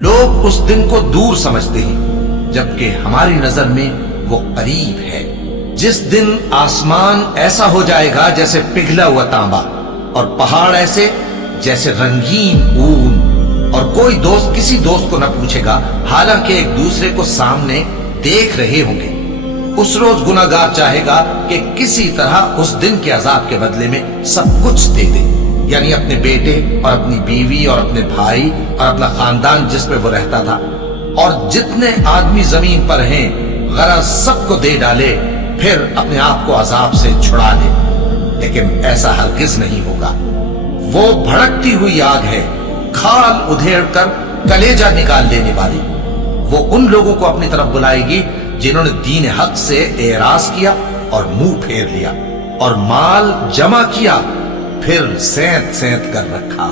لوگ اس دن کو دور سمجھتے ہیں جبکہ ہماری نظر میں وہ قریب ہے، جس دن آسمان ایسا ہو جائے گا جیسے پگھلا ہوا تانبا، اور پہاڑ ایسے جیسے رنگین اون، اور کوئی دوست کسی دوست کو نہ پوچھے گا حالانکہ ایک دوسرے کو سامنے دیکھ رہے ہوں گے۔ اس روز گناہگار چاہے گا کہ کسی طرح اس دن کے عذاب کے بدلے میں سب کچھ دے دے، یعنی اپنے بیٹے اور اپنی بیوی اور اپنے بھائی اور اپنا خاندان جس پہ وہ رہتا تھا، اور جتنے آدمی زمین پر ہیں غرض سب کو دے ڈالے، پھر اپنے آپ کو عذاب سے چھڑا لے۔ لیکن ایسا ہرگز نہیں ہوگا۔ وہ بھڑکتی ہوئی آگ ہے، کھال ادھیڑ کر کلیجہ نکال لینے والی۔ وہ ان لوگوں کو اپنی طرف بلائے گی جنہوں نے دین حق سے اعراض کیا اور منہ پھیر لیا، اور مال جمع کیا پھر سینت سینت کر رکھا۔